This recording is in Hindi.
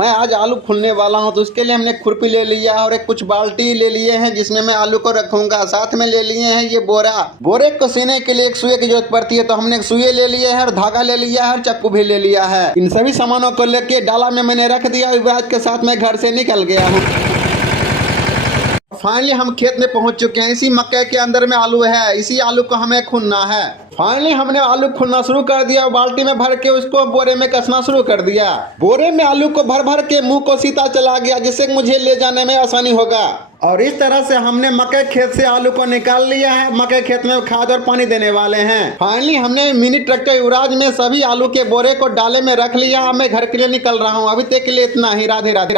मैं आज आलू खुलने वाला हूं, तो उसके लिए हमने खुरपी ले लिया और एक कुछ बाल्टी ले लिए हैं जिसमें मैं आलू को रखूंगा। साथ में ले लिए हैं ये बोरा। बोरे को सीने के लिए एक सुई की जरूरत पड़ती है, तो हमने एक सुई ले लिए है और धागा ले लिया है और चक्कू भी ले लिया है। इन सभी सामानों को लेके डाला में मैंने रख दिया। युवराज के साथ मैं घर से निकल गया हूँ। फाइनली हम खेत में पहुंच चुके हैं। इसी मक्के के अंदर में आलू है, इसी आलू को हमें खुनना है। फाइनली हमने आलू खुनना शुरू कर दिया और बाल्टी में भर के उसको बोरे में कसना शुरू कर दिया। बोरे में आलू को भर भर के मुंह को सीता चला गया, जिससे मुझे ले जाने में आसानी होगा। और इस तरह से हमने मक्के खेत से आलू को निकाल लिया है। मक्के खेत में खाद और पानी देने वाले हैं। फाइनली हमने मिनी ट्रैक्टर युवराज में सभी आलू के बोरे को डाले में रख लिया। मैं घर के लिए निकल रहा हूँ। अभी तक के लिए इतना ही। राधे राधे।